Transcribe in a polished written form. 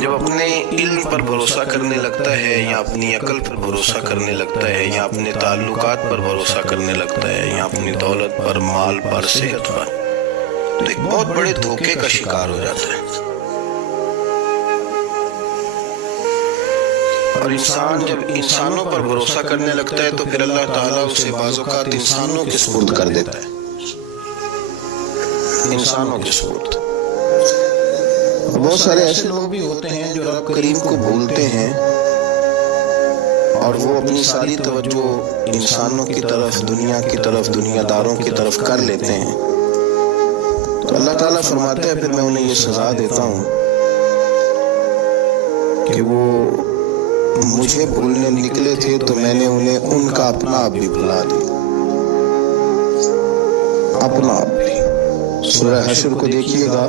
جب اپنے علم پر بھروسہ کرنے لگتا ہے یا اپنی عقل پر بھروسہ کرنے لگتا ہے یا اپنے تعلقات پر بھروسہ کرنے لگتا ہے یا اپنی دولت پر، مال پر، صحت پر، تو ایک بہت بڑے دھوکے کا شکار ہو جاتا ہے۔ اور انسان جب انسانوں پر بھروسہ کرنے لگتا ہے تو پھر اللہ تعالیٰ اسے بعض اوقات انسانوں کے سپرد کر دیتا ہے، انسانوں کے سپرد۔ بہت سارے ایسے لوگ بھی ہوتے ہیں جو رب کریم کو بھولتے ہیں اور وہ اپنی ساری توجہ انسانوں کی طرف، دنیا کی طرف، دنیا داروں کی طرف کر لیتے ہیں، تو اللہ تعالیٰ فرماتے ہیں پھر میں انہیں یہ سزا دیتا ہوں کہ وہ مجھے بھولنے نکلے تھے تو میں نے انہیں ان کا اپنا آپ بھی بھلا دیا، اپنا آپ بھی۔ سورہ حشر کو دیکھیے گا،